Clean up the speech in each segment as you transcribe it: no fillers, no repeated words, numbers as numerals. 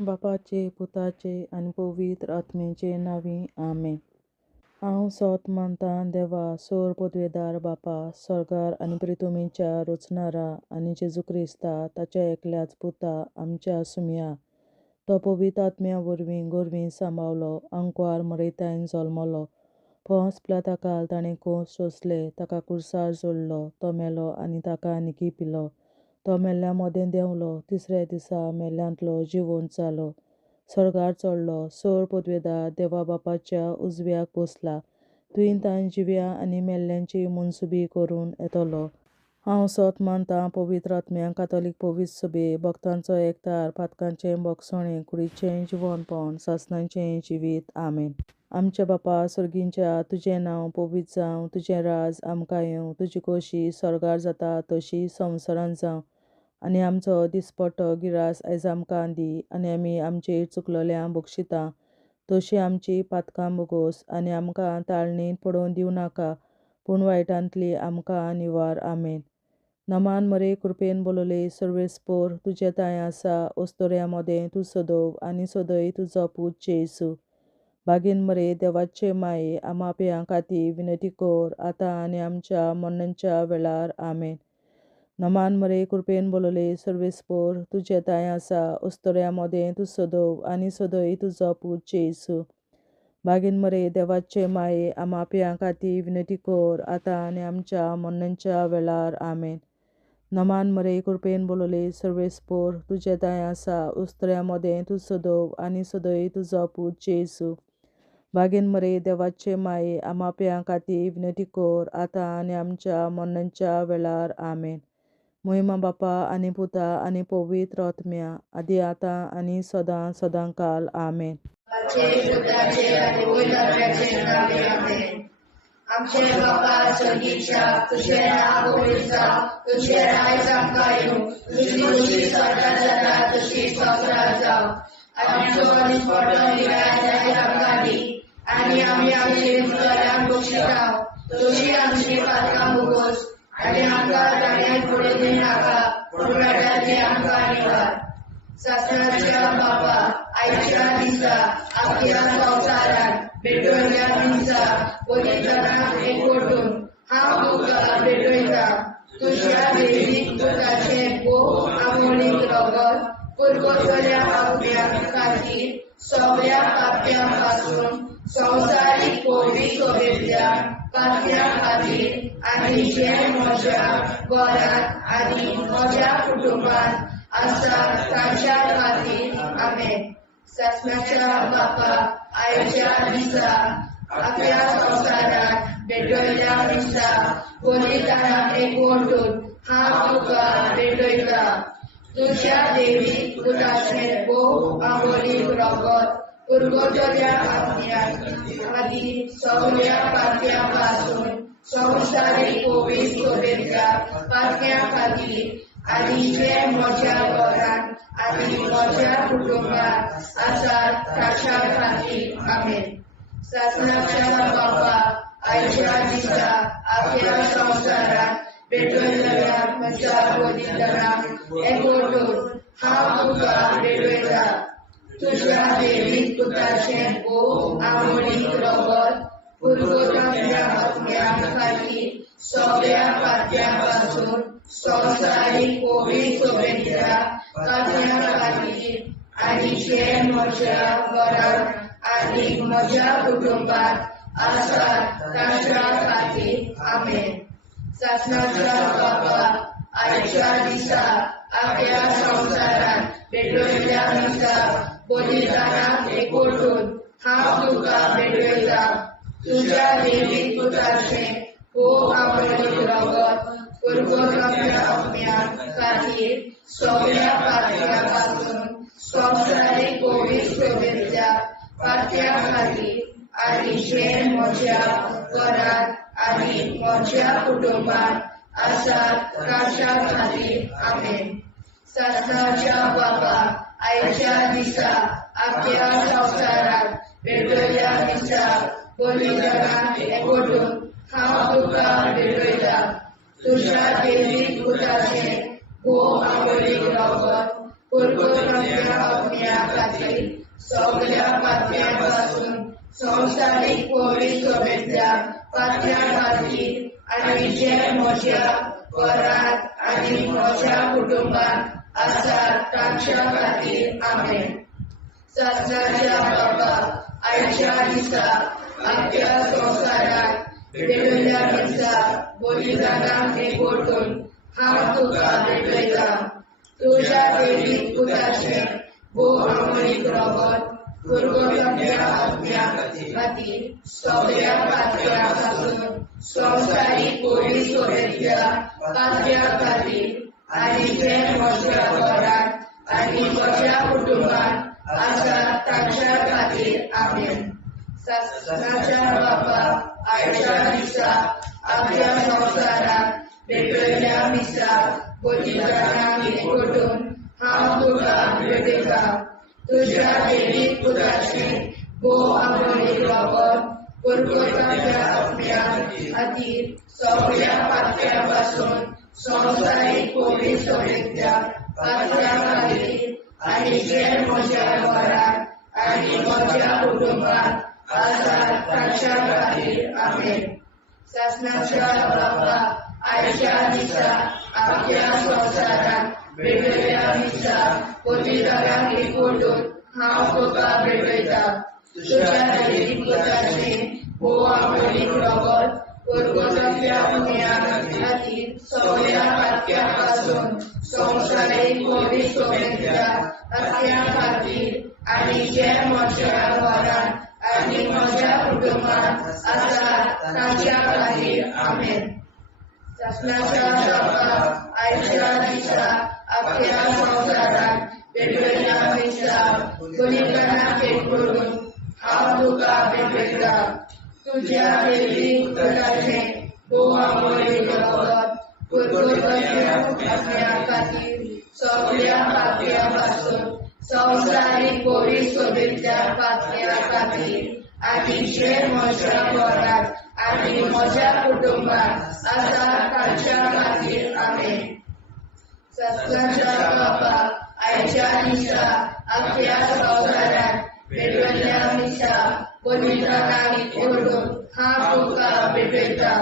बापाचे, पुताचे आनी पवित्र आत्म्याचे नांवी आमेन. हांव सोत मानतां देवा सोर पदवेदार बापा, स्वर्गार आनी पृथ्वीच्या रचणारा, आनी जेजू क्रिस्ता ताच्या एकल्याच पुता आमच्या सुमया. तो पवित्र आत्म्या वरवीं गोरवीं सांबावलो, अंकवार मरयतायन जल्मलो. पोंस पिलाताकाल ताणें खूंस सोंसले, ताका कुर्सार जोडलो. तो मेलो आनी ताका निकी पिलो. तो मेल्ल्या मोदें देंवलो, तिसऱ्या दिसा मेल्ल्यांतलो जिवंत जालो. स्वर्गार चडलो, सोर पदवेदार देवा बापाच्या उजव्याक बसला. तुयेन ताण जिव्या आनी मेल्ल्यांची मनसुबी करून येतलो. हांव सोत मानतां पवित्र आत्म्यांक, कातोलीक पवित्र सभे, भक्तांचो एकठार, पातकांचें भोगसणें, कुडीचें जिवंतपण, सासणाचें जिवीत. आमेन. आमच्या बापा सुर्गींच्या, तुजें नांव पवित्र जावं, तुजें राज आमकां येवं, तुजी खोशी स्वर्गार जाता तशी संवसारांत जावं. आनी आमचो दिसपट्टो गिरास आयज आमकां दी. आनी आमी आमचेर चुकलोल्यांक बक्षिता तशी आमची पातकां बोगोस. आनी आमकां ताळणेंत पडोवन दिवं नाका, पूण वायटांतली आमकां निवार. आमेन. नमान मरे कृपेन बोलोले सर्वेस्पोर, तुजे ताय आसा ओस्तोऱ्या मोदें तूं सदोव, आनी सदय तुजो पूत जेसू. बागेन मरे देवाचे माये, आमाप्यां खातीर विनंती कर, आतां आनी आमच्या मरणाच्या वेळार. आमेन. नमान मरे कृपेन बोलोले सर्वेस्पोर, तुजे ताय आसा ओस्तोऱ्या मोदें तूं सदोव, आनी सदय तुजो पूत जेसू. बागेन मरे देवाचे माये, आमाप्यां खातीर विनंती कर, आतां आनी आमच्या मरणाच्या वेळार. आमेन. नमान मरे कृपेन बोलोले सर्वेस्पोर, तुजे ताय आसा ओस्तोऱ्या मोदें तूं सदोव, आनी सदय तुजो पूत जेसू. बागेन मरे देवाचे माये, आमाप्यां खातीर विनंती कर, आतां आनी आमच्या मरणाच्या वेळार. आमेन. महिमा बापा आनी पुता आनी पवित्र आत्म्या, आदी आतां आनी सदां सदांकाल. आमेन. आमचे बापा स्वर्गीच्या, तुझें नांव पवित्र जावं, तुझें राज आमकां येवं, तुजी खोशी स्वर्गार जाता तशी संवसारांत जावं. आमचो दिसपट्टो गिरास आयज आमकां दी. आनी आमी आमचेर चुकलोल्यांक बक्षिता तशी आमची पातकां बोगोस. आनी आमकां ताळणेंत पडोवन दिवं नाका, पूण वायटांतली आमकां निवार. सासणाच्या बापा, आयच्या दिसा आख्या संवसारांत भेटवयल्या दिसा पवित्रांक एकवटून हांव तुका भेटयता. तुज्या दैवीक पुताचें भोव आमोणीक रगत पुरगोटल्या आत्म्या खातीर सगळ्या पाप्यां पासून संवसारीक पवित्र सभेंतल्या पाप्यां खातीर, आनी जे म्हज्या घरांत आनी म्हज्या कुटुंबांत आसा तांच्या खातीर. आमेन. सासणाच्या बापा, आयच्या दिसा आख्या संवसारांत भेटवयल्या दिसा पवित्रांक एकवटून हांव तुका भेटयता. तुज्या दैवीक पुताचें भोव आमोणीक रगत पुरगोटल्या आत्म्या खातीर सगळ्या पाप्यां पासून संवसारीक पवित्र सभेंतल्या पाप्यां खातीर, आनी जे म्हज्या घरांत आनी म्हज्या कुटुंबांत आसा तांच्या खातीर. आमेन. सासणाच्या बापा, आयच्या दिसा आख्या संवसारांत भेटवयल्या म्हज्या पवित्रांक एकवटून हांव तुका भेटयता. तुज्या दैवीक पुताचें भोव आमोणीक रगत पुरगोटल्या आत्म्या खातीर सगळ्या पाप्यां पासून संवसारीक पवित्र सभेंतल्या पाप्यां खातीर, आनी जे म्हज्या घरांत आनी म्हज्या कुटुंबांत आसा तांच्या खातीर. आमेन. सासणाच्या बापा, आयच्या दिसा आख्या संवसारांत भेटवयल्या दिसा पवित्रांक एकवटून हांव तुका भेटयता. तुज्या दैवीक पुताचें भोव आमोणीक रगत पुरगोटल्या आत्म्या खातीर सगळ्या पाप्यां पासून संवसारीक पवित्र सभेंतल्या पाप्यां खातीर, आनी जे म्हज्या घरांत आनी म्हज्या कुटुंबांत आसा तांच्या खातीर. आमेन. सासणाच्या बापा, आयच्या दिसा आख्या संवसारांत भेटवयल्या दिसा पवित्रांक एकवटून हांव तुका भेटयता. तुज्या दैवीक पुताचें भोव आमोणीक रगत पुरगोटल्या आत्म्या खातीर सगळ्या पातळ्यांपासून संसारिक पवित्रतेच्या पातळ्या खातीर आनी जे म्हज्या घरांत आनी म्हज्या कुटुंबात आसात तांच्या खातीर आमेन. सासणाच्या बाबा आयच्या दिसा आख्या संवसारात भेटयल्या दिसा बलिदानाक एकवटून हांव तुका भेटयता. तुज्या देवीक पुताचें भोवमानीक रगत पुरगोट्या आत्म्या खातीर सगळ्या पातळ्यां पासून संवसारीक पवित्रतेच्या पातळ्या खातीर आनी जे म्हज्या घरांत आनी म्हज्या कुटुंबात आसात तांच्या खातीर आमेन. सासणाच्या बाबा आयच्या दिसा आख्या संवसारात भेटयल्या दिसा बलिदानाक एकवटून हांव तुका भेटयता. तुज्या देवीक पुताचें भोवमानीक रगत पुरगोट्या आत्म्या खातीर सगळ्या पातळ्यां पासून संवसारीक पवित्रतेच्या पातळ्या खातीर आनी जे म्हज्या घरांत आनी म्हज्या कुटुंबात आसात तांच्या खातीर आमेन. सासणाच्या बाबा आयच्या दिसा आख्या संवसारात भेटयल्या दिसा बलिदानाक एकवटून हांव तुका भेटयता. तुज्या देवीक पुताचें भोवमानीक रगत पुरगोट्या आत्म्या खातीर सगळ्या पातळ्यां पासून संवसारीक पवित्रतेच्या पातळ्या खातीर आनी जे म्हज्या घरांत आनी म्हज्या कुटुंबात आसात तांच्या खातीर आमेन. सासणाच्या बाबा आयच्या दिसा आख्या संवसारात भेटयल्या दिसा बलिदानाक एकवटून हांव तुका भेटयता. तुज्या देवीक पुताचें भोवमानीक रगत पुरगोट्या आत्म्या खातीर सगळ्या पातळ्यां पासून संवसारीक पवित्रतेच्या पातळ्या खातीर आनी जे म्हज्या घरांत आनी म्हज्या कुटुंबात आसात तांच्या खातीर आमेन. सासणाच्या बाबा आयच्या दिसा आख्या संवसारात भेटयल्या दिसा बलिदानाक एकवटून हांव तुका भेटयता.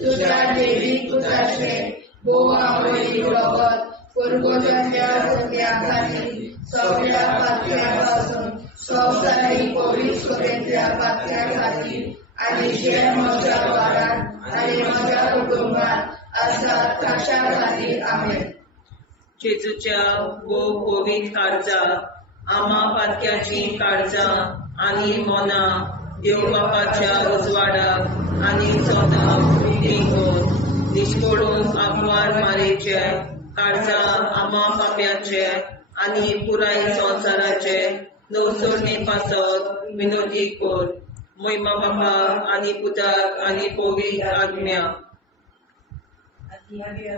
तुज्या देवीक पुताचें भोवमानीक रगत पुरगोट्या आत्म्या खातीर सगळ्या पातळ्यां पासून संवसारीक पवित्रतेच्या पातळ्या खातीर आनी जे म्हज्या घरांत आनी म्हज्या कुटुंबात आसात तांच्या खातीर आमेन. जेजूच्या भोव पवित्र काळजा आमा पातक्याची काळजां आनी मोना देव बापाच्या उजवाडाक आनी सदांच देखून निश्पडून आग्वार मारेचे काळजा आमा पाप्याचे आनी पुराय संवसाराचे नवसोरणे पासत विनोदी कोर. महिमा बापा आनी पुताक आनी पवित्र आत्म्या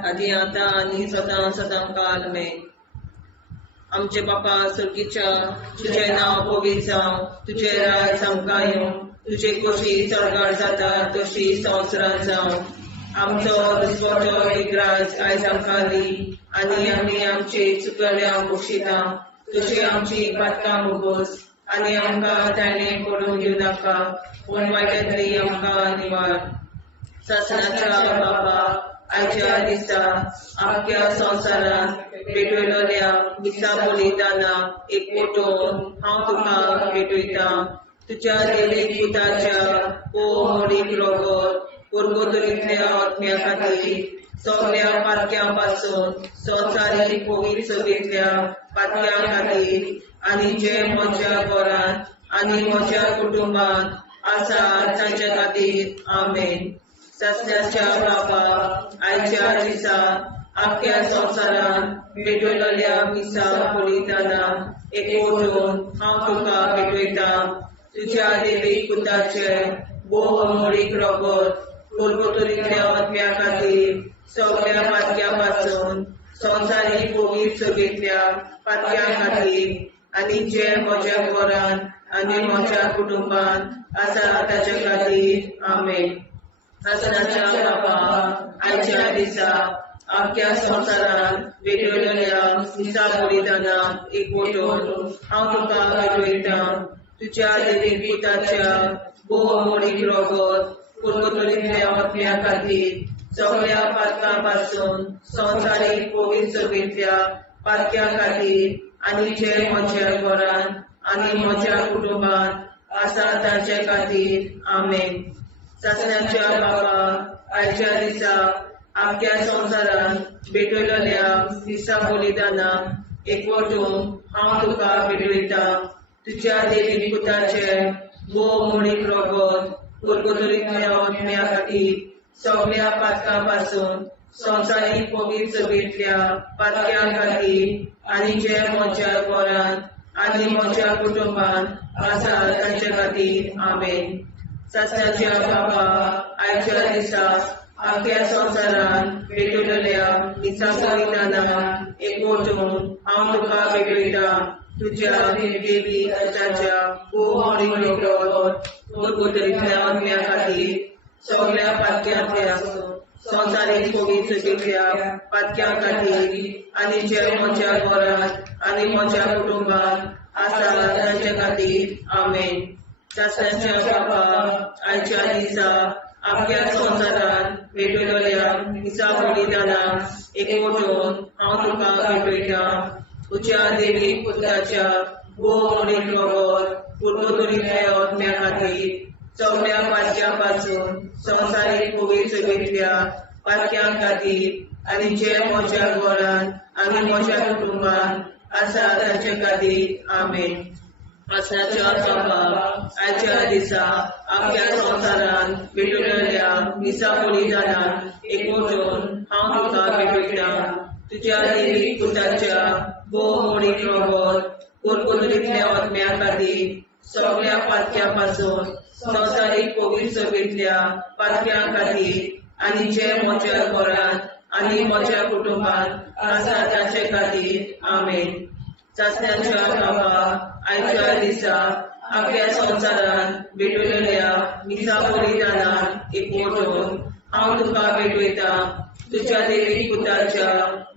आदी आतां आनी सदां सदां काल आमेन. आमचे बापा सुर्गीच्या तुझे नांव पवित्र जावं, तुझे राज आमकां येवं, तुझे कशी सरकार जाता तशी संवसारांत जावं. आमचो दिसवटो विग्राज आयज आमकां दी आनी आमी आमचे चुकल्यांक बक्षिता. तुजी आमची पातकां मुगोस आनी आमकां ताणें पडून दिवं नाका, पूण वायटांतली आमकां निवार. सासणाच्या बाबा आयच्या दिसा आख्या संवसारात भेटयल्या दिसा बलिदानाक एकवटून हांव तुका भेटयता. तुज्या देवीक पुताच्या भोवमानीक रगत पुरगोट्या आत्म्या खातीर सगळ्या पातळ्यां पासून संवसारीक पवित्रतेच्या पातळ्या खातीर आनी जे म्हज्या घरांत आनी म्हज्या कुटुंबात आसात तांच्या खातीर आमेन. सासणाच्या बाबा आयच्या दिसा आख्या संवसारात भेटयल्या दिसा बलिदानाक एकवटून हांव तुका भेटयता. तुज्या देवीक पुताचें भोवमानीक रगत पुरगोट्या आत्म्या खातीर सगळ्या पातक्यां पासून संवसारीक पवित्रतेच्या पातळ्या खातीर आनी जे म्हज्या घरांत आनी म्हज्या कुटुंबात आसा ताच्या खातीर आमेन. सासणाच्या बापा आयच्या दिसा आख्या संवसारात भेटयल्या दिसा बलिदानाक एकवटून हांव तुका भेटयता. तुझ्या देवी पुताच्या भोवमोडीक रोगोत पुर्वतुरींतल्या आत्म्या खातीर सगळ्या पातकांपासून संवसारीक कोवीड सभेंतल्या पातक्या खातीर आनी जे म्हज्या घरांत आनी म्हज्या कुटुंबांत आसा तांचे खातीर आमेन. सत्याच्या बाबा आयच्या दिसा आख्या संवसारांत भेटयलेल्या दिसा बलिदानाक एकवटून हांव तुका भेटयता. तुझ्या देवी पुताचे भोवमोडीक रोगोत पुर्वतुरींतल्या आत्म्या खातीर सगळ्या पातकांपासून संवसारीक कोवीड सभेंतल्या पातक्या खातीर आनी जे म्हज्या घरांत आनी म्हज्या कुटुंबांत आसा तांचे खातीर आमेन. सत्याच्या बाबा आयच्या दिसा आख्या संवसारांत भेटयलेल्या दिसा बलिदानाक एकवटून हांव तुका भेटयता. तुझ्या देवी पुताच्या भोवमोडीक रोगोत पुर्वतुरींतल्या आत्म्या खातीर सगळ्या पातक्यांतल्या संवसारीक कोवीड सभेंतल्या पातक्या खातीर आनी जे म्हज्या घरांत आनी म्हज्या कुटुंबांत आसा तांचे खातीर आमेन. सत्याच्या बाबा आयच्या दिसा आख्या संवसारांत भेटयलेल्या दिसा बलिदानाक एकवटून हांव तुका भेटयता. तुझ्या देवी पुताच्या भोवमोडीक रोगोत पुर्वतुरींतल्या आत्म्या खातीर सगळ्या पातक्यांपासून संवसारीक कोवीड सभेंतल्या पातक्या खातीर आनी जे म्हज्या घरांत आनी म्हज्या कुटुंबांत आसा तांचे खातीर आमेन. सत्याच्या बाबा आयच्या दिसा आख्या संवसारांत भेटयलेल्या दिसा बलिदानाक एकवटून हांव तुका भेटयता. तुझ्या देवी पुताच्या भोवमोडीक रोगोत पुर्वतुरींतल्या आत्म्या खातीर सगळ्या पातक्यांपासून संवसारीक कोवीड सभेंतल्या पातक्या खातीर आनी जे म्हज्या घरांत आनी म्हज्या कुटुंबांत आसा तांचे खातीर आमेन. सत्याच्या बाबा आयच्या दिसा आख्या संवसारांत भेटयलेल्या दिसा बलिदानाक एकवटून हांव तुका भेटयता. तुझ्या देवी पुताच्या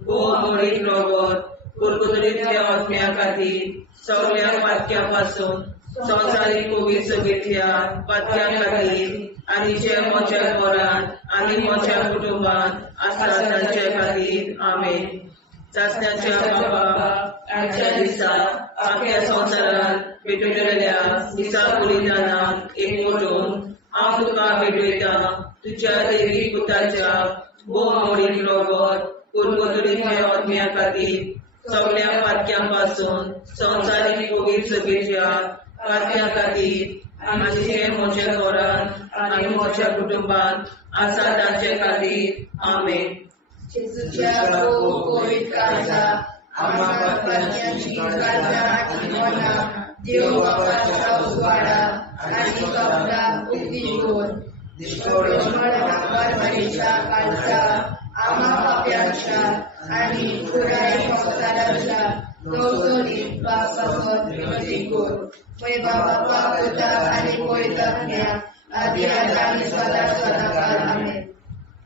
भोवमोडीक रोगोत पुर्वतुरींतल्या आत्म्या खातीर सगळ्या पातक्यांपासून संवसारीक कोवीड सभेंतल्या पातक्या खातीर आनी जे म्हज्या घरांत आनी म्हज्या कुटुंबांत आसा तांचे खातीर आमेन. सत्याच्या बाबा आयच्या दिसा आख्या संवसारांत भेटयलेल्या दिसा बलिदानाक एकवटून हांव तुका भेटयता. तुझ्या देवी पुताच्या भोवमोडीक रोगोत पुर्वतुरींतल्या आत्म्या खातीर सगळ्या पातक्यांपासून संवसारीक कोवीड सभेंतल्या पातक्या खातीर आनी जे म्हज्या घरांत आनी म्हज्या कुटुंबांत आसा तांचे खातीर आमेन. जेजूच्या कोवीड काळात आम्हा पातक्यांची काळजा आनी मना देव बापाच्या उजवाडा आनी कपडाक उक्ती कर. मरणीच्या काळजा आम्हा पाप्यांच्या आनी पुराय संवसाराच्या नवसरीत वापरत विनंती कर. पळय बाबा पुता आनी पळयता आदी आनी सदा सदाकाळ आमेन.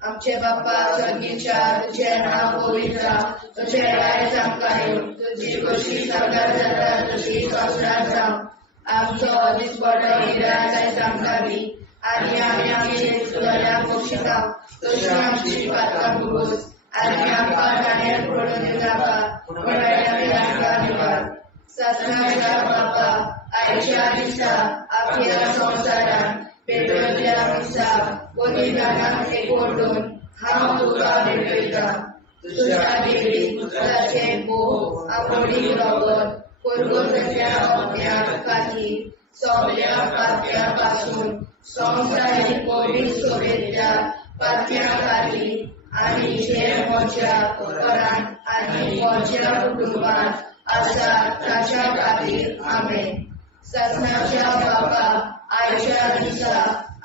आमचे बापा स्वर्गीच्या तुझें नांव पवित्र तुझें रायज आमकां येवं. तुजी कशी सगळ्यात जाता तशी संवसारांत जावं. आमचो दिसपडो हिराय आयज आमकां दी आनी आमी आमची चुकल्यांक बक्षिता तशी आमची पातकां भोगोस आनी आमकां गाण्यार पडून नाका पूण आमी आमकां निवार. सत्याच्या बापा आयच्या दिसा आख्या संवसारांत भेटयलेल्या दिसा बलिदानाक एकवटून हांव तुका भेटयता. तुझ्या देवी पुताचे भोवमोडीक रोगोत पुर्वतुरींतल्या आत्म्या खातीर सगळ्या पातक्यांपासून संवसारीक कोवीड सभेंतल्या पातक्या खातीर आनी जे म्हज्या घरांत आनी म्हज्या कुटुंबांत आसा तांच्या खातीर आमेन. सत्याच्या बापा आयच्या दिसा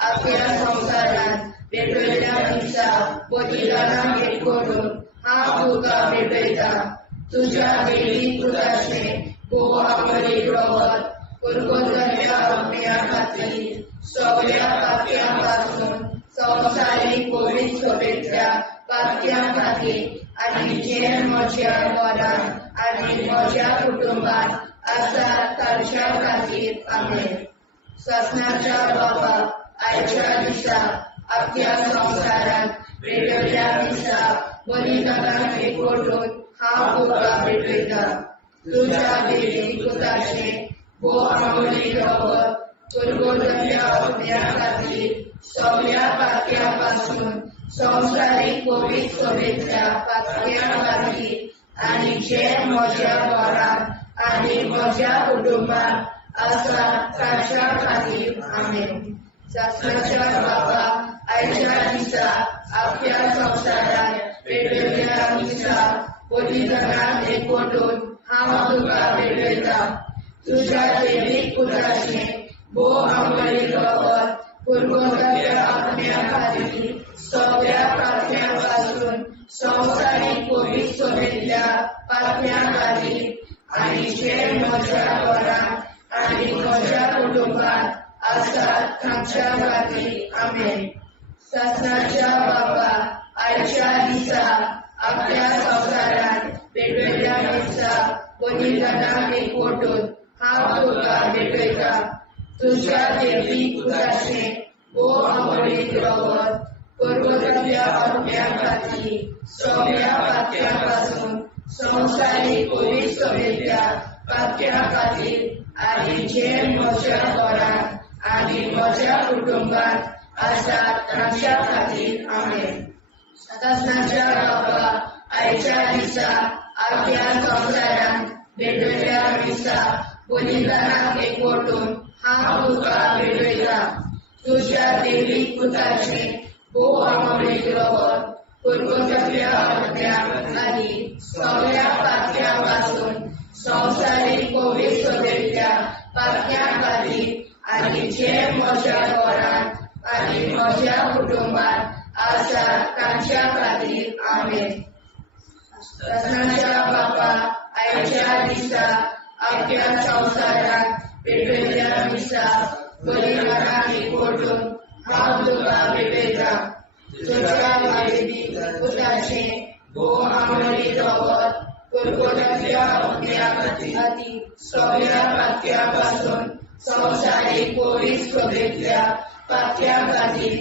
आख्या संवसारांत भेटयलेल्या दिसा बलिदानाक एकवटून हांव तुका भेटयता. तुझ्या देवी पुताचे भोवमोडीक रोगोत पुर्वतुरींतल्या आत्म्या खातीर सगळ्या पातक्यांपासून संवसारीक कोवीड सभेंतल्या पातक्या खातीर आनी जे म्हज्या घरांत आनी म्हज्या कुटुंबांत आसात तांच्या खातीर आमेन. ससनाच्या बापा आयच्या दिसा अख्ख्या संवसारांत पेटयल्ल्या दिसा बलिदानाक एकवटून हांव तुका भेटयता. तुज्या देवीक पुताचे भोव रगत कुरगुरल्या ओतम्या खातीर सगळ्या पातक्या पासून संवसारीक पवित्र सभेंतल्या पातक्या खातीर आनी जे म्हज्या घरांत आनी म्हज्या कुटुंबांत आसा तांच्या खातीर आमेन. ससनाच्या बापा आयच्या दिसा अख्ख्या संवसारांत पेटयल्ल्या दिसा बलिदानाक एकवटून हांव तुका भेटयता. तुज्या देवीक पुताचे भोव रगत कुरगुरल्या ओतम्या खातीर सगळ्या पातक्या पासून संवसारीक पवित्र सभेंतल्या पातक्या खातीर आनी जे म्हज्या घरांत आनी म्हज्या कुटुंबांत आसात तांच्या खातीर आमेन. ससनाच्या बापा आयच्या दिसा अख्ख्या संवसारांत पेटयल्ल्या दिसा बलिदानाक एकवटून हांव तुका भेटयता. तुज्या देवीक पुताचे भोव रगत कुरगुरल्या ओतम्या खातीर सगळ्या पातक्या पासून संवसारीक पवित्र सभेंतल्या पातक्या खातीर आनी जे म्हज्या घरांत आनी म्हज्या कुटुंबांत आसात तांच्या खातीर आमेन. ससनाच्या बापा आयच्या दिसा अख्ख्या संवसारांत पेटयल्ल्या दिसा बलिदानाक एकवटून हांव तुका भेटयता. तुज्या देवीक पुताचे भोव रगत कुरगुरल्या ओतम्या खातीर सगळ्या पातक्या पासून संवसारीक पवित्र सभेंतल्या पातक्या खातीर आनी जे म्हज्या घरांत आनी म्हज्या कुटुंबांत आसात तांच्या खातीर आमेन. ससनाच्या बापा आयच्या दिसा अख्ख्या संवसारांत पेटयल्ल्या दिसा बलिदानाक एकवटून हांव तुका भेटयता. तुज्या देवीक पुताचे भोव रगत कुरगुरल्या ओतम्या खातीर सगळ्या पातक्या पासून संवसारीक पवित्र सभेंतल्या पातक्या खातीर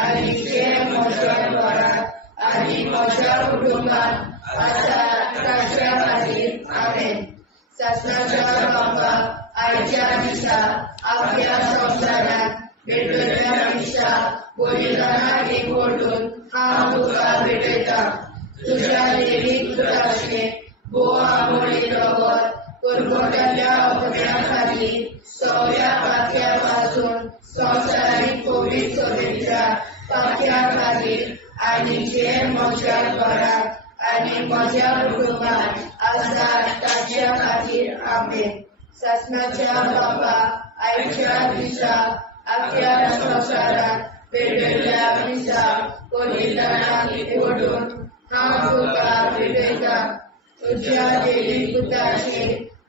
आनी जे म्हज्या घरांत आनी म्हज्या कुटुंबांत आसात तांच्या खातीर आमेन. ससनाच्या बापा आयच्या दिसा अख्ख्या संवसारांत पेटयल्ल्या दिसा बलिदानाक एकवटून हांव तुका भेटयता. तुज्या देवीक पुताचे भोव रगत कुरगुरल्या ओतम्या खातीर सगळ्या पातक्या पासून संवसारीक पवित्र सभेंतल्या पातक्या खातीर आनी जे म्हज्या घरांत आनी म्हज्या कुटुंबांत आसात तांच्या खातीर आमेन. ससनाच्या बापा आयच्या दिसा अख्ख्या संवसारांत पेटयल्ल्या दिसा बलिदानाक एकवटून हांव तुका भेटयता. तुज्या देवीक पुताचे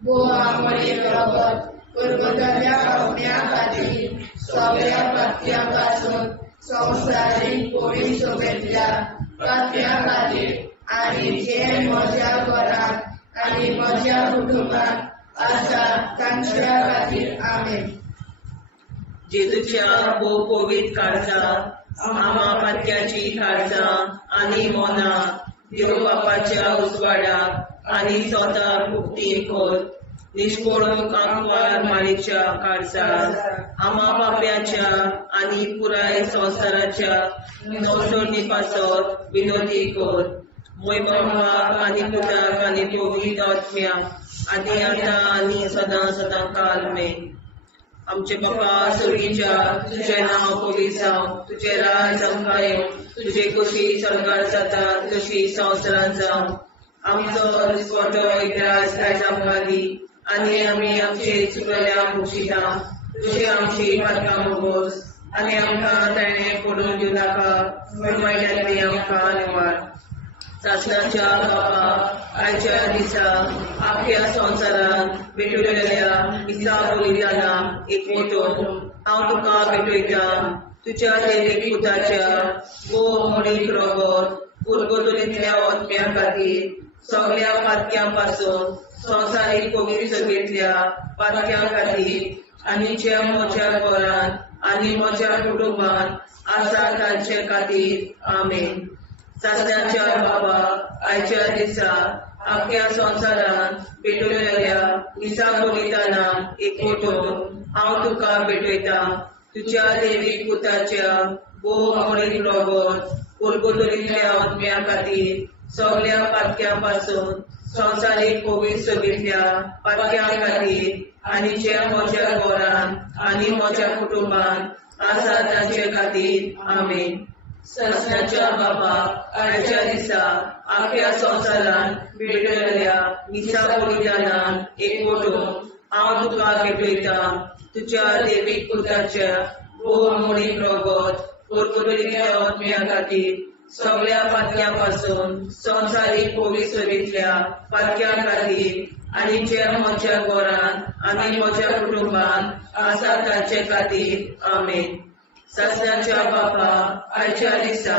भोव रगत कुरगुरल्या ओतम्या खातीर सगळ्या पातक्या पासून संवसारीक पवित्र सभेंतल्या पातक्या खातीर आनी जे म्हज्या घरांत आनी म्हज्या कुटुंबांत आसात तांच्या खातीर आमेन. जेजूच्या भोव पवित्र काळजां आमा पातक्याची काळजां आनी मोना देव बापाच्या उजवाडाक आनी स्वता मुक्ती कोर. निष्पळूक आंकवार माळेच्या काळजार आमा बाप्याच्या आनी पुराय संवसाराच्या संसोडणी पासत विनोदी कोर. मोय बापाक आनी पुताक आनी पवित्र आत्म्या आदी आतां आनी सदां सदां काल मेन. आमचे बापा सुर्गीच्या तुझे नांव पवित्र जावं. तुझे राज आमकां येवं. तुझे कशी सरकार जाता तशी संवसारांत जावं. आमचो दिसवटो एकदांच आयज आमकां दी आनी आमी आमचे चुकल्यांक बक्षिता. तुझे आमची पातकां भोगोस आनी आमकां ताणें पडून दिवं नाका पूण वायट्यांतली आमकां निवार. ससनाच्या बापा आयच्या दिसा अख्ख्या संवसारांत पेटयल्ल्या दिसा बलिदानाक एकवटून हांव तुका भेटयता. तुज्या देवीक पुताच्या भोव रगत कुरगुरल्या ओतम्या खातीर सगळ्या पातक्यां पासून संवसारीक पवित्र सभेंतल्या पातक्यां खातीर आनी जे म्हज्या घरांत आनी म्हज्या कुटुंबांत आसा तांचे खातीर आमेन. सासण्याच्या बाबा, आयच्या दिसा आख्या संवसारांत पेटयलेल्या दिसा बलिदानाक एकवटून हांव तुका भेटयता. तुज्या दैवीक पुताच्या मोडीक रगत कोलगोतरींतल्या आत्म्या खातीर सगळ्या पातक्यां पासून संवसारीक पवित्र सभेंतल्या पातक्यां खातीर आनी जे म्हज्या घरांत आनी म्हज्या कुटुंबांत आसा तांचे खातीर आमेन. सासण्याच्या बाबा, आयच्या दिसा आख्या संवसारांत भेटयलेल्या दिसा बलिदानाक एकवटून हांव तुका भेटयता. तुज्या दैवीक पुताच्या मोडीक रगत कोलगोतरींतल्या आत्म्या खातीर सगळ्या पातक्यां पासून संवसारीक पवित्र सभेंतल्या पातक्यां खातीर आनी जे म्हज्या घरांत आनी म्हज्या कुटुंबांत आसा तांचे खातीर आमेन. सासण्याच्या बापा, आयच्या दिसा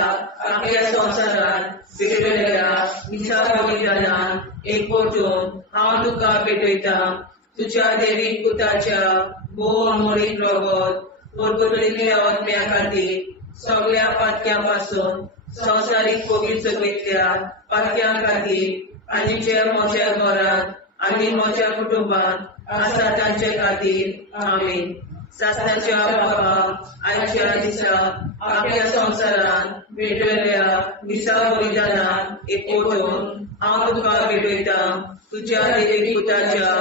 आख्या संवसारांत भेटयलेल्या दिसा बलिदानाक एकवटून हांव तुका भेटयता. तुज्या दैवीक पुताच्या मोडीक रगत कोलगोतरींतल्या आत्म्या खातीर सगळ्या पातक्यां पासून संवसारीक पवित्र सभेंतल्या पातक्यां खातीर आनी जे म्हज्या घरांत आनी म्हज्या कुटुंबांत आसा तांचे खातीर आमेन. सासण्याच्या बाबा, आयच्या दिसा आख्या संवसारांत भेटयलेल्या दिसा बलिदानाक एकवटून हांव तुका भेटयता. तुज्या दैवीक पुताच्या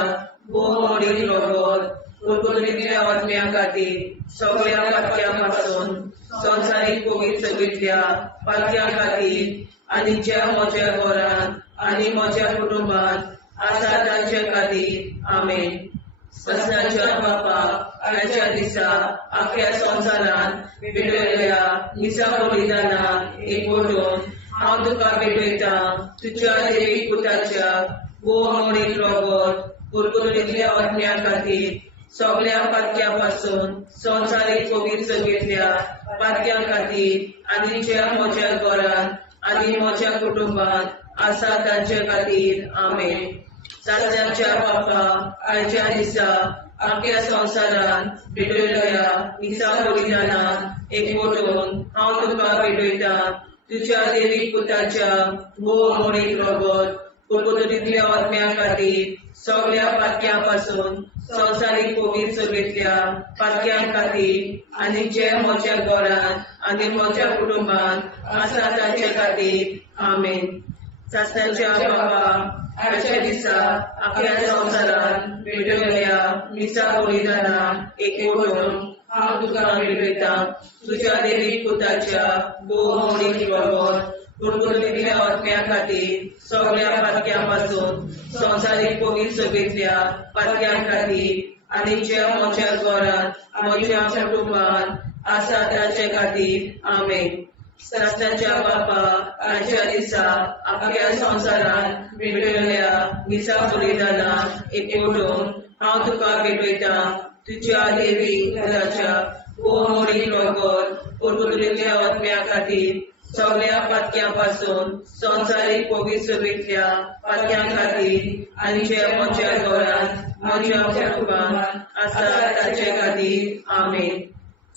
मोडीक रगत कोलगोतरींतल्या आत्म्या खातीर सगळ्या पातक्यां पासून संवसारीक पवित्र सभेंतल्या पातक्यां खातीर आनी जे म्हज्या घरांत आनी म्हज्या कुटुंबांत आसा तांचे खातीर आमेन. सासण्याच्या बापा, आयच्या दिसा आख्या संवसारांत भेटयलेल्या दिसा बलिदानाक एकवटून हांव तुका भेटयता. तुज्या दैवीक पुताच्या मोडीक रगत कोलगोतरींतल्या आत्म्या खातीर सगळ्या पातक्यां पासून संवसारीक पवित्र सभेंतल्या पातक्यां खातीर आनी जे म्हज्या घरांत आनी म्हज्या कुटुंबांत आसा तांचे खातीर आमेन. सासण्याच्या बापा, आयच्या दिसा आख्या संवसारांत भेटयलेल्या दिसा बलिदानाक एकवटून हांव तुका भेटयता. तुज्या दैवीक पुताच्या मोडीक रगत कोलगोतरींतल्या आत्म्या खातीर सगळ्या पातक्यां पासून संवसारीक पवित्र सभेंतल्या पातक्यां खातीर आनी जे म्हज्या घरांत आनी म्हज्या कुटुंबांत आसा तांचे खातीर आमेन. सासण्याच्या बाबा, आयच्या दिसा आख्या संवसारांत भेटयलेल्या दिसा बलिदानाक एकवटून हांव तुका भेटयता. तुज्या दैवीक पुताच्या मोडीक रगत कोलगोतरींतल्या आत्म्या खातीर सगळ्या पातक्यां पासून संवसारीक पवित्र सभेंतल्या पातक्यां खातीर आनी जे म्हज्या घरांत म्हज्या कुटुंबांत आसा तांचे खातीर आमेन. सासण्याच्या बापा, आयच्या दिसा आख्या संवसारांत भेटयलेल्या दिसा बलिदानाक एकवटून हांव तुका भेटयता. तुज्या दैवीक पुताच्या मोडीक रगत कोलगोतरींतल्या आत्म्या खातीर सगळ्या पातक्यां पासून संवसारीक पवित्र सभेंतल्या पातक्यां खातीर आनी जे म्हज्या घरांत म्हज्या कुटुंबांत आसा तांचे खातीर आमेन.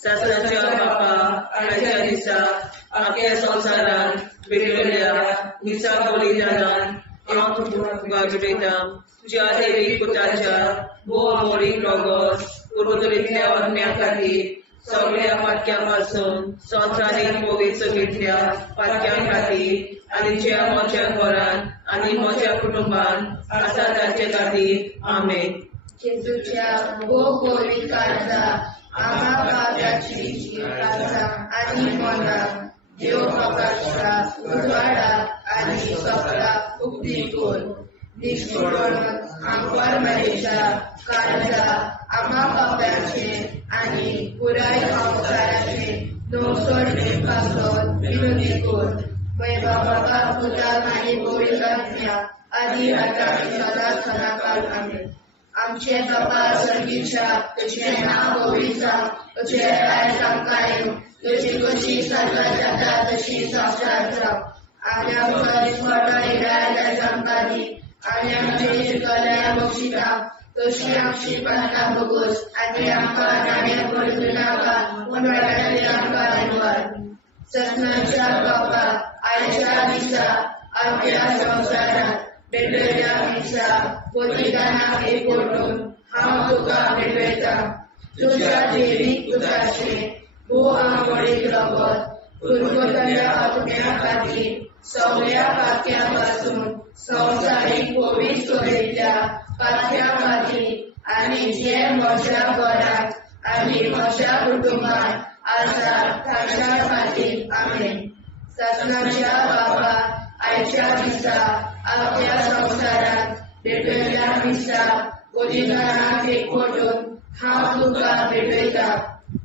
सासण्याच्या बापा, आयच्या दिसा आख्या संवसारांत भेटयलेल्या दिसा बलिदानाक हांव तुका भेटयता. तुज्या दैवीक पुताच्या मोडीक रगत कोलगोतरींतल्या आत्म्या खातीर सगळ्या पातक्यां पासून संवसारीक पवित्र सभेंतल्या पातक्यां खातीर आनी जे म्हज्या घरांत आनी म्हज्या कुटुंबांत आसा तांचे खातीर आमेन. जेजूच्या पवित्र काळजा आम्हा पापाची काळजा आनी मनाक देव बापाच्या उजवाडाक आनी सगळ्या उक्ती कर. निष्ठुरण आमकां मेळच्या काळजा आम्हा पापाचे आनी पुराय संवसाराचे नवसोड पासत विनोदी कर. बाबा पुताक आनी पवित्र आत्म्या आदी आता सदा सदाकाळ आमेन. आमचे बाबा सर्गीच्या तुझे नाव पवित्र तुझे राज आमकां तुझी कशी सदा जाता तशी संवसारांत राव. आनी आमकां दिसपट्टो राज आमकां दी आनी आमचे चिरकाल्या बक्षिता तशी आमची प्रार्थना भोगोस आनी आमकां नाणे पडूं नाका पूण वाटायले आमकां आयनवार सत्नाच्या बापा आयच्या दिसा आमच्या संवसारांत भेटयल्या दिसा बलिदानाक एकवटून हांव तुका भेटयता तुज्या देवीक पुताचे भोव आंबोळीक रगत पुरगोतल्या आत्म्या खातीर सगळ्या पात्या पासून संवसारीक कोवीड सोयेच्या पात्या खातीर आनी जे म्हज्या घरांत आनी म्हज्या कुटुंबांत आसा ताच्या खातीर आमेन सत्नाच्या बापा आयच्या दिसा आपल्या संवसारांत भेटयल्या दिसा बलिदानाक एकवटून हांव तुका भेटयता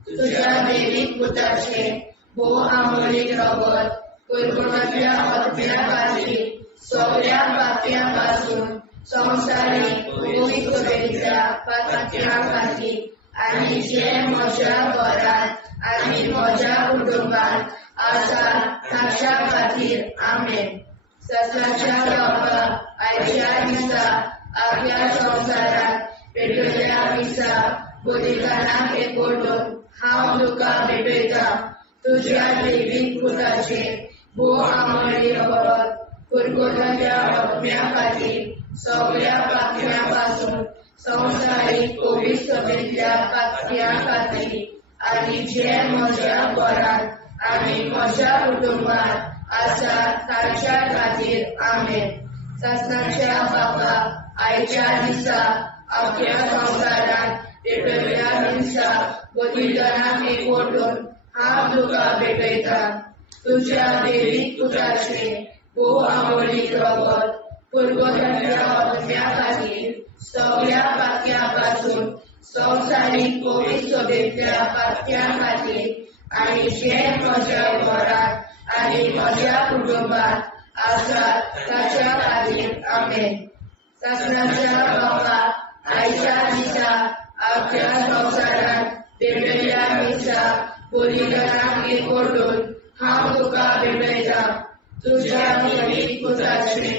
तुज्या देवीक पुताचे भोव आंबोळीक रगत पुरगोतल्या आत्म्या खातीर सगळ्या पात्या पासून संवसारीक कोवीड सोयेच्या पात्या खातीर आनी जे म्हज्या घरांत आनी म्हज्या कुटुंबांत आसा ताच्या खातीर आमेन सत्नाच्या बापा आयच्या दिसा आपल्या संवसारांत भेटयल्या दिसा बलिदानाक एकवटून हांव तुका भेटयता तुज्या देवीक पुताचे भोव आंबोळीक रगत पुरगोतल्या आत्म्या खातीर सगळ्या पात्या पासून संवसारीक कोवीड सोयेच्या पात्या खातीर आनी जे म्हज्या घरांत आनी म्हज्या कुटुंबांत आसा ताच्या खातीर आमेन सत्नाच्या बापा आयच्या दिसा आपल्या संवसारांत भेटयल्या दिसा बलिदानाक एकवटून हांव तुका भेटयता तुज्या देवीक पुताचे भोव आंबोळीक रगत पुरगोतल्या आत्म्या खातीर सगळ्या पात्या पासून संवसारीक कोवीड सोयेच्या पात्या खातीर आनी जे म्हज्या घरांत आनी म्हज्या कुटुंबांत आसा ताच्या खातीर आमेन सत्नाच्या बापा आयच्या दिसा आपल्या संवसारांत भेटयल्या दिसा बलिदानाक एकवटून हांव तुका भेटयता तुज्या देवीक पुताचे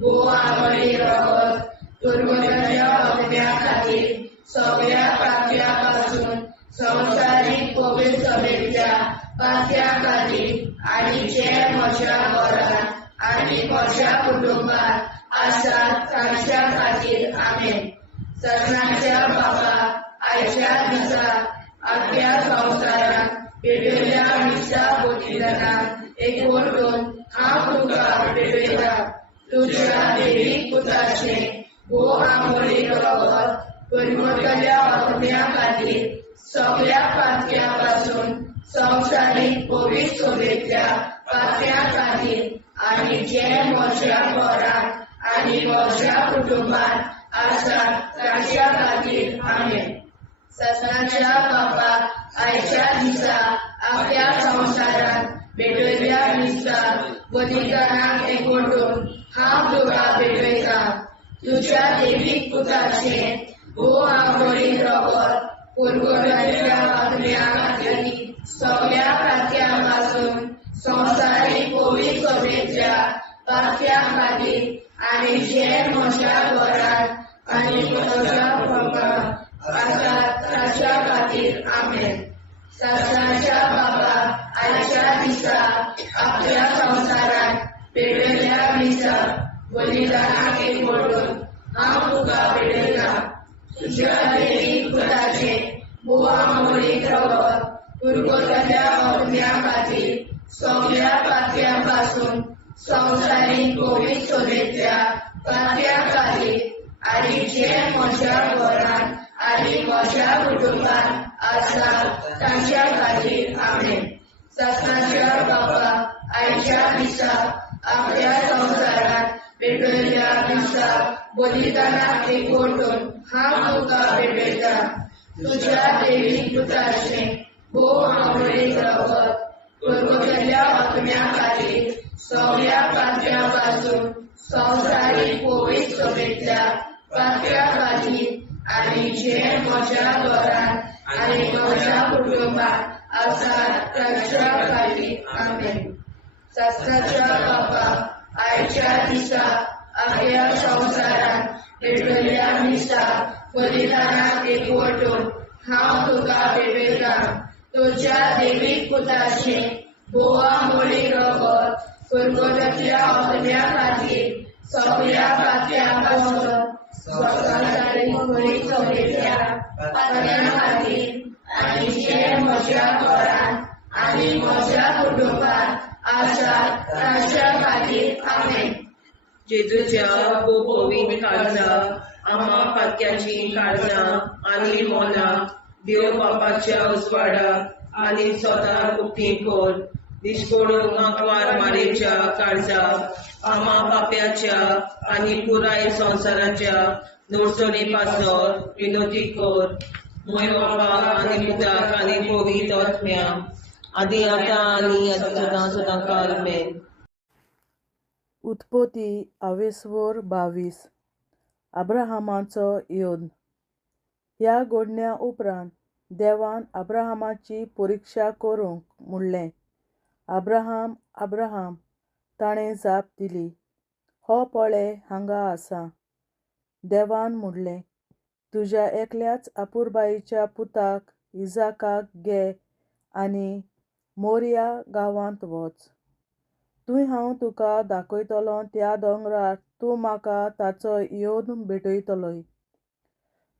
भोव आंबोळीक रगत पुरगोतल्या आत्म्या खातीर सगळ्या पात्या पासून संवसारीक कोवीड सोयेच्या पात्या खातीर आनी जे म्हज्या घरांत आनी म्हज्या कुटुंबांत आसा ताच्या खातीर आमेन सत्नाच्या बापा आयच्या दिसा आपल्या संवसारांत भेटयल्या दिसा बलिदानाक एकवटून हांव तुका भेटयता तुज्या देवीक पुताचे भोव आंबोळीक रगत पुरगोतल्या आत्म्या खातीर सगळ्या पात्या पासून संवसारीक कोवीड सोयेच्या पात्या खातीर आनी जे म्हज्या घरांत आनी म्हज्या कुटुंबांत आसा ताच्या खातीर आमेन सत्नाच्या बापा आयच्या दिसा आपल्या संवसारांत भेटयल्या दिसा बलिदानाक एकवटून हांव तुका भेटयता तुज्या देवीक पुताचे भोव आंबोळीक रगत पुरगोतल्या आत्म्या खातीर सगळ्या पात्या पासून संवसारीक कोवीड सोयेच्या पात्या खातीर आनी जे म्हज्या घरांत आनी म्हज्या कुटुंबांत आसा ताच्या खातीर आमेन सत्नाच्या बापा आयच्या दिसा आपल्या संवसारांत भेटयल्या दिसा बलिदानाक एकवटून हांव तुका भेटयता तुज्या देवीक पुताचे भोव आंबोळीक रगत पुरगोतल्या आत्म्या खातीर सगळ्या पात्या पासून संवसारीक कोवीड सोयेच्या पात्या खातीर आनी जे म्हज्या घरांत आनी म्हज्या कुटुंबांत आसा ताच्या खातीर आमेन सत्नाच्या बापा आयच्या दिसा आपल्या संवसारांत भेटयल्या दिसा बलिदानाक एकवटून हांव तुका भेटयता तुज्या देवीक पुताचे भोव आंबोळीक रगत पुरगोतल्या आत्म्या खातीर सगळ्या पात्या पासून संवसारीक कोवीड सोयेच्या पात्या खातीर आनी जे म्हज्या घरांत आनी म्हज्या कुटुंबांत आसा ताच्या खातीर आमेन सत्नाच्या बापा आयच्या दिसा आपल्या संवसारात पेटयल्या मिसा बलिदानात एकवटून हांव तुका भेटयता तुज्या देवीक पुताचे बोवा मोडी रगत कुरकुरतल्या अग्न्या खातीर सगळ्या पात्यां पासून स्वर्गांतली बळी चलयल्या पात्यां खातीर आनी जे म्हज्या घरांत आनी म्हज्या कुटुंबांत आसात तांच्या खातीर आमेन. जेजूच्या पवित्र काळजा आम्हा पात्याची काळजां आनी मोना देव बापाच्या उजवाडाक आनी स्वता कुटी कोर दिसपडून आंकवार मारेच्या काळजा आम्हा पाप्याच्या आनी पुराय संवसाराच्या नोडसणी पासत विनोदी कोर मोय बापा आनी पुताक आनी पवित्र आत्म्या आदी आतां आनी सदां सदां काल आमेन. उत्पत्ती 22 अब्राहमाचो योद. ह्या घडण्या उपरांत देवान अब्राहमाची परिक्षा करूंक म्हणलें, अब्राहम अब्राहम. ताणें जाप दिली, हो पळय हांगा आसा. देवान म्हणलें, तुज्या एकल्याच आपुरबायेच्या पुताक इजाकाक घे आनी मोरिया गांवांत वच. थंय हांव तुका दाखयतलों त्या दोंगरार तूं म्हाका ताचो योद भेटयतलोय.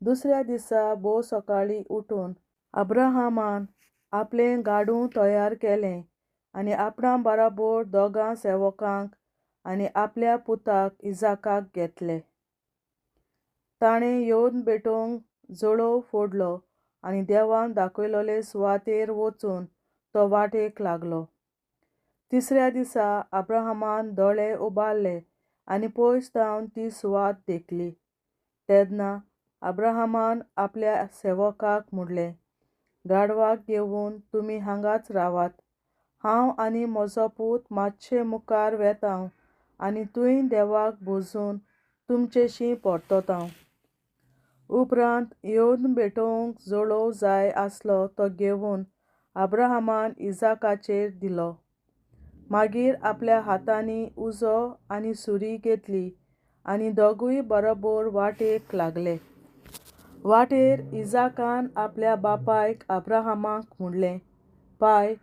दुसऱ्या दिसा भोव सकाळीं उठून अब्राहमान आपलें गाडूं तयार केलें आनी आपणा बराबर दोगां सेवकांक आनी आपल्या पुताक इजाकाक घेतले. ताणें योद भेटोवंक जळोव फोडलो आनी देवान दाखयलोले सुवातेर वचून तो वाटेक लागलो. तिसऱ्या दिसा अब्राहमान दोळे उबारले आनी पयस सावन ती सुवात देखली. तेन्ना अब्राहमान आपल्या सेवकाक म्हणलें, गाडवाक घेवन तुमी हांगाच रावात. हांव आनी म्हजो पूत मातशे मुखार वेतांव आनी थंय देवाक भोजून तुमचेशीं परततांव. उपरांत योद भेटोवंक जळोव जाय आसलो तो घेवन अब्राहमान इजाकाचेर दिलो. मागीर आपल्या हातांनी उजो आनी सुरी घेतली आनी दोगूय बरोबर वाटेक लागले. वाटेर इजाकान आपल्या बापायक अब्राहमाक म्हणलें, पाय.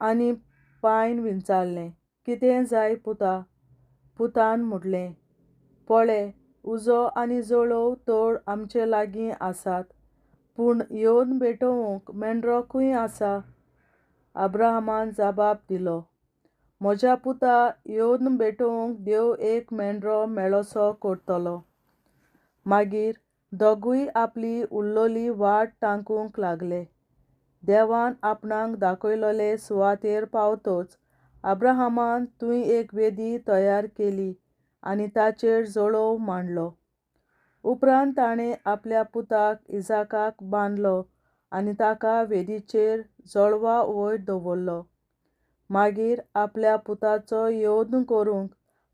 आनी पायन विचारलें, कितें जाय पुता? पुतान म्हणलें, पळय, उजो आनी जळोव तोड आमचे लागीं आसात, पूण योद भेटोवंक मेंढरो खंय आसा? अब्राहमान जापाप दिलो, म्हज्या पुता, योद भेटोवंक देव एक मेंढरो मेळोसो करतलो. मागीर दोगूय आपली उरलोली वाट टांकूंक लागले. देवान आपणाक दाखयलोले सुवातेर पावतच अब्राहमान थंय एक वेदी तयार केली आनी ताचेर जळोव मांडलो. उपरांत ताणें आपल्या पुताक इजाकाक बांदलो आनी ताका वेदीचेर जळवा वयर दवरलो. मागीर आपल्या पुताचो योद करूंक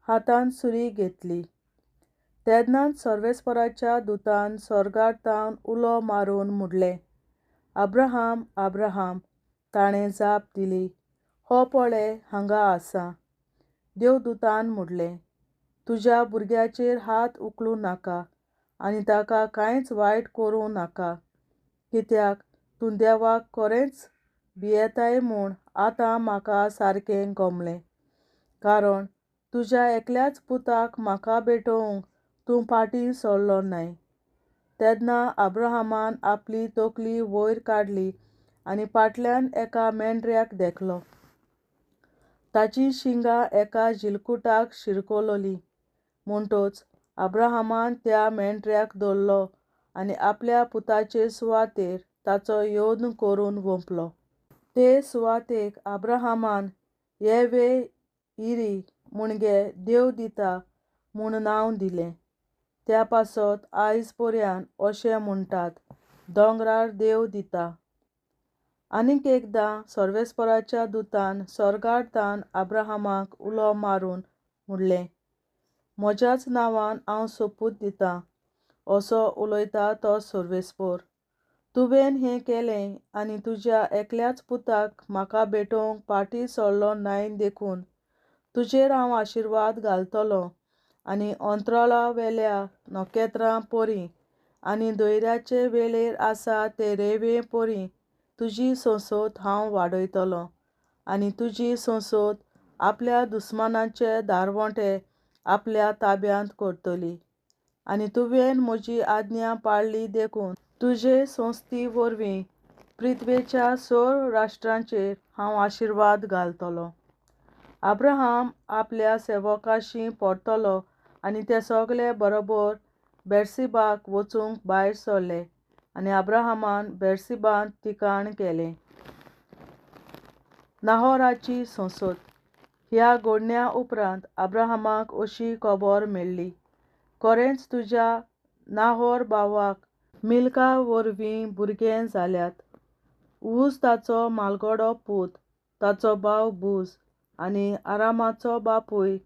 हातांत सुरी घेतली. तेन्नाच सर्वेस्पराच्या दुतान स्वर्गांतावन उलो मारून म्हणलें, अब्राहम अब्राहम. ताणें जाप दिली, हो पळय हांगा आसा. देवदूतान म्हणलें, तुज्या भुरग्याचेर हात उखलूं नाका आनी ताका कांयच वायट करूं नाका, कित्याक तूं देवाक खरेंच भियेताय म्हूण आतां म्हाका सारकें गमलें. कारण तुज्या एकल्याच पुताक म्हाका भेटोवंक तूं फाटीं सरलो न्हय. तेन्ना अब्राहमान आपली तकली वयर काडली आनी फाटल्यान एका मेंढऱ्याक देखलो. ताची शिंगां एका जिलकुटाक शिरकोलोलीं. म्हणटच अब्राहमान त्या मेंढऱ्याक धरलो आनी आपल्या पुताचे सुवातेर ताचो योद करून वंपलो. ते सुवातेक अब्राहमान येवे इरी म्हणगे देव दिता म्हूण नांव दिलें. त्या पासत आयज पर्यान अशें म्हणटात, दोंगरार देव दिता. आनीक एकदां सर्वेस्पराच्या दुतान स्वर्गांतावन अब्राहमाक उलो मारून म्हणलें, म्हज्याच नांवान हांव सोपूत दितां, असो उलयता तो सर्वेस्पर. तुवें हें केलें आनी तुज्या एकल्याच पुताक म्हाका भेटोवंक फाटीं सरलो न्हय देखून तुजेर हांव आशिर्वाद घालतलों आनी अंतराळा वेल्या नखेत्रां पोरी आनी दोयऱ्याचे वेळेर आसा ते रेंवे पोरी तुजी संसोद हांव वाडयतलों आनी तुजी संसोद आपल्या दुस्मानाचे दारवोंटे आपल्या ताब्यांत करतली आनी तुवें म्हजी आज्ञा पाळली देखून तुजे संस्थी वरवीं पृथ्वेच्या सर राष्ट्रांचेर हांव आशिर्वाद घालतलों. अब्राहम आपल्या सेवकाशी पडतलो आनी ते सगळे बरोबर बेर्सिबाक वचूंक भायर सरले आनी अब्राहमान बेर्सिबांत ठिकाण केलें. नाहोराची संसद. ह्या घडण्यां उपरांत अब्राहमाक अशी खबर मेळ्ळी, खरेंच तुज्या नाहोर भावाक मिल्का वरवीं भुरगें जाल्यात. उज ताचो मालगडो पूत, ताचो भाव बूज आनी आरामाचो बापूय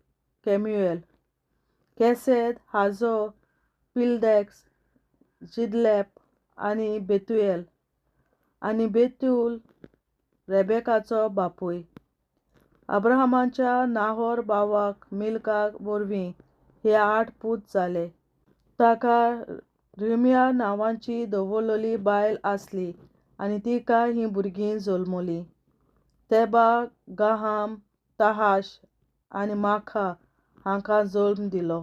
केम्युएल. केसेद हाजो पिल्दैक्स, जिदलेप आनी बेतुएल आनी बेतूल रेबेकाचो बापूय. अब्राहमाच्या नाहोर भावाक मिल्का वरवीं हे 8 पूत जाले. ताका रिम्या नांवाची धवलोली बायल आसली आनी तिका हीं भुरगीं जल्मलीं. तेबा गाहाम, ताहाश आनी माखा हांकां जल्म दिलो.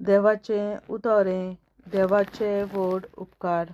देवाचें उतोरें. देवाचे व्हड उपकार.